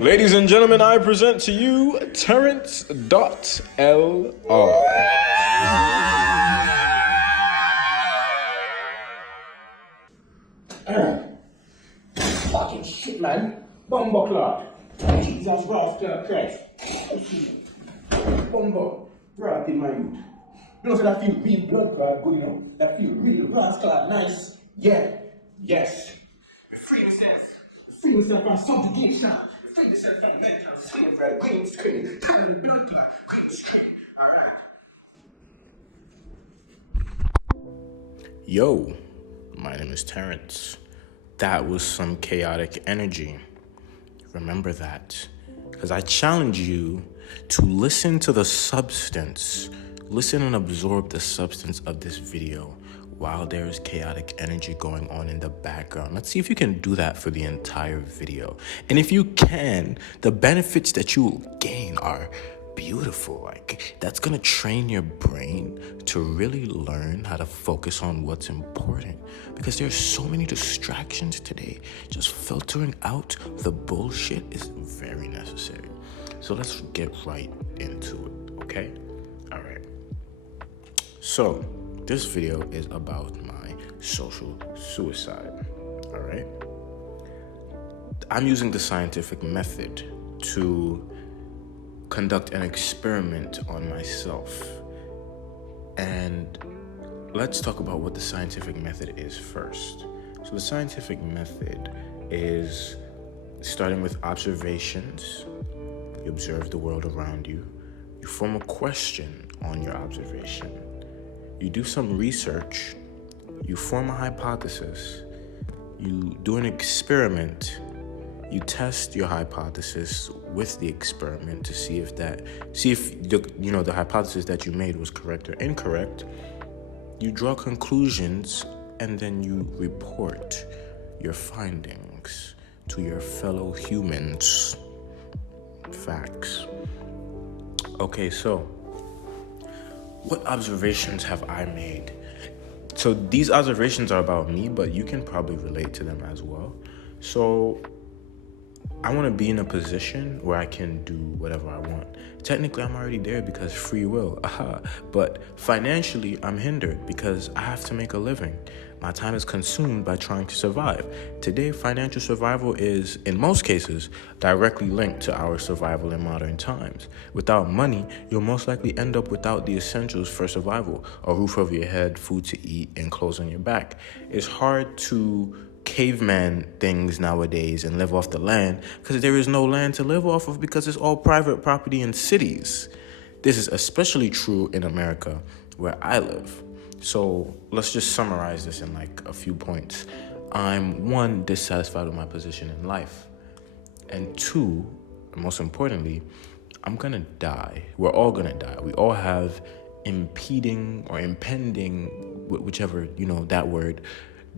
Ladies and gentlemen, I present to you Terrence.lr. Fucking shit, man. Bumbo clock. Jesus Christ. Bumbo. Right in my youth. You know, so that feel real blood clot good, you know. That feel real glass clot nice. Yeah. Yes. Free myself. Free myself from subjugation. Free myself from mental slavery. Green screen. Tiny blood clot. Green screen. Alright. Yo, my name is Terrence. That was some chaotic energy. Remember that. Because I challenge you to listen to the substance. Listen and absorb the substance of this video while there is chaotic energy going on in the background. Let's see if you can do that for the entire video. And if you can, the benefits that you will gain are beautiful. Like, that's gonna train your brain to really learn how to focus on what's important, because there's so many distractions today. Just filtering out the bullshit is very necessary. So let's get right into it, okay? All right. So this video is about my social suicide, all right? I'm using the scientific method to conduct an experiment on myself. And let's talk about what the scientific method is first. So the scientific method is starting with observations. You observe the world around you. You form a question on your observation. You do some research. You form a hypothesis. You do an experiment. You test your hypothesis with the experiment to see if the hypothesis that you made was correct or incorrect. You draw conclusions, and then you report your findings to your fellow humans. Facts. Okay, so what observations have I made? So these observations are about me, but you can probably relate to them as well. So I want to be in a position where I can do whatever I want. Technically, I'm already there because free will. But financially, I'm hindered because I have to make a living. My time is consumed by trying to survive. Today, financial survival is, in most cases, directly linked to our survival in modern times. Without money, you'll most likely end up without the essentials for survival: a roof over your head, food to eat, and clothes on your back. It's hard to caveman things nowadays and live off the land because there is no land to live off of, because it's all private property in cities. This is especially true in America, where I live. So let's just summarize this in like a few points. I'm, one, dissatisfied with my position in life. And two, most importantly, I'm gonna die. We're all gonna die. We all have impending, whichever, that word,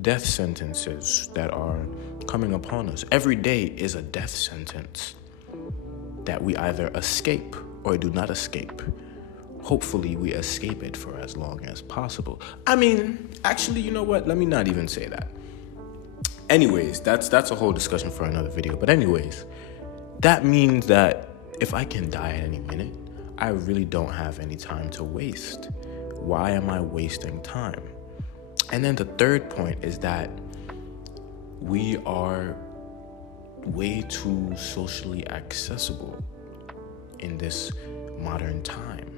death sentences that are coming upon us. Every day is a death sentence that we either escape or do not escape. Hopefully we escape it for as long as possible. I mean, actually, you know what? Let me not even say that. Anyways, that's a whole discussion for another video. But anyways, that means that if I can die at any minute, I really don't have any time to waste. Why am I wasting time? And then the third point is that we are way too socially accessible in this modern time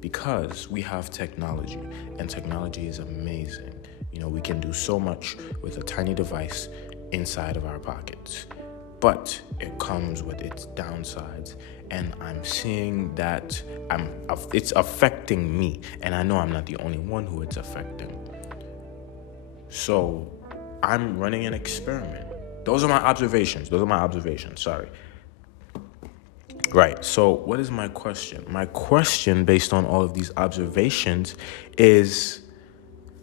because we have technology, and technology is amazing. We can do so much with a tiny device inside of our pockets, but it comes with its downsides. And I'm seeing that it's affecting me, and I know I'm not the only one who it's affecting. So I'm running an experiment. Those are my observations. Sorry. Right. So what is my question? My question, based on all of these observations, is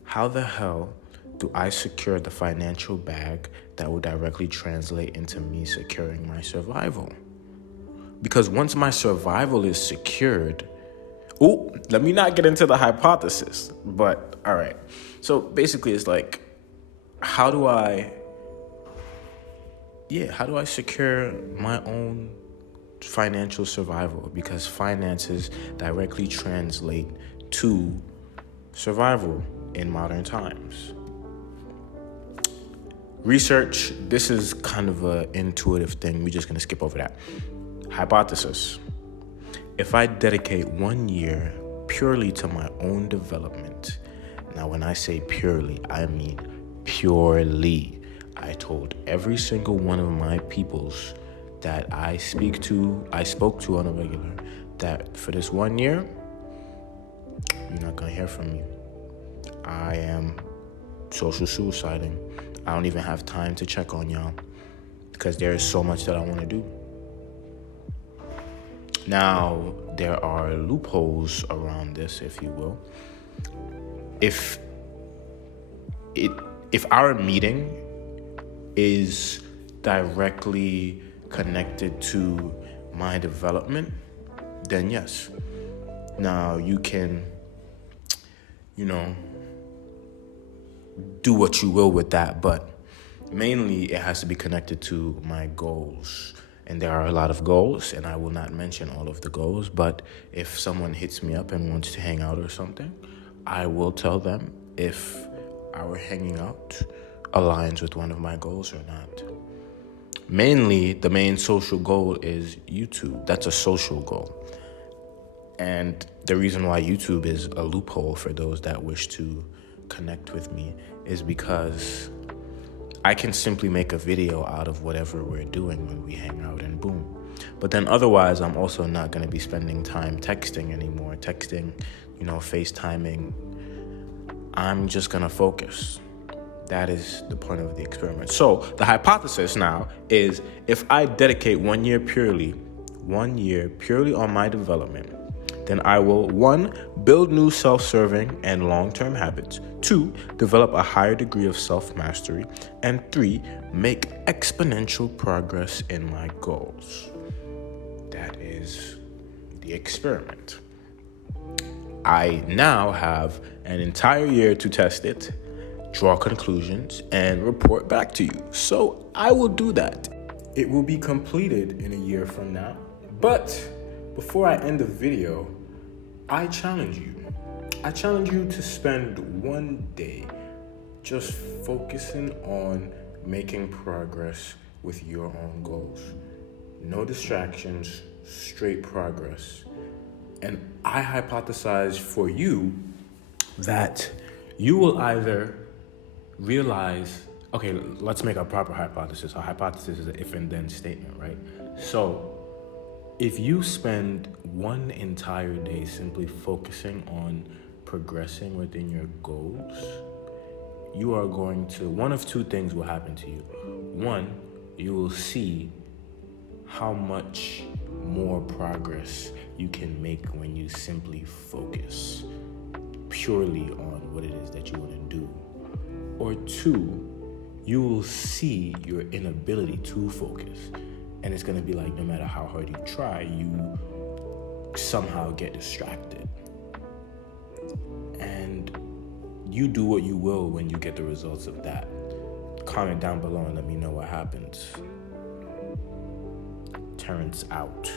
how the hell do I secure the financial bag that will directly translate into me securing my survival? Because once my survival is secured, let me not get into the hypothesis, but all right. So basically it's like, how do I how do I secure my own financial survival? Because finances directly translate to survival in modern times. Research, this is kind of an intuitive thing. We're just going to skip over that. Hypothesis. If I dedicate 1 year purely to my own development, now when I say purely, I mean purely. I told every single one of my peoples that I spoke to on a regular, that for this 1 year, you're not going to hear from me. I am social suiciding. I don't even have time to check on y'all because there is so much that I want to do. Now, there are loopholes around this, if you will. If our meeting is directly connected to my development, then yes. Now, you can, do what you will with that, but mainly it has to be connected to my goals. And there are a lot of goals, and I will not mention all of the goals, but if someone hits me up and wants to hang out or something, I will tell them if our hanging out aligns with one of my goals or not. Mainly, the main social goal is YouTube. That's a social goal. And the reason why YouTube is a loophole for those that wish to connect with me is because I can simply make a video out of whatever we're doing when we hang out and boom. But then otherwise, I'm also not going to be spending time texting anymore. FaceTiming. I'm just going to focus. That is the point of the experiment. So the hypothesis now is if I dedicate 1 year purely on my development, then I will, 1, build new self-serving and long-term habits, 2, develop a higher degree of self-mastery, and 3, make exponential progress in my goals. That is the experiment. I now have an entire year to test it, draw conclusions, and report back to you. So I will do that. It will be completed in a year from now, but before I end the video, I challenge you to spend 1 day just focusing on making progress with your own goals. No distractions, straight progress. And I hypothesize for you that you will either realize, okay, let's make a proper hypothesis. A hypothesis is an if and then statement, right? So if you spend 1 entire day simply focusing on progressing within your goals, you are going to, one of 2 things will happen to you. 1, you will see how much more progress you can make when you simply focus purely on what it is that you want to do. Or 2, you will see your inability to focus. And it's going to be like, no matter how hard you try, you somehow get distracted. And you do what you will when you get the results of that. Comment down below and let me know what happens. Terrence out.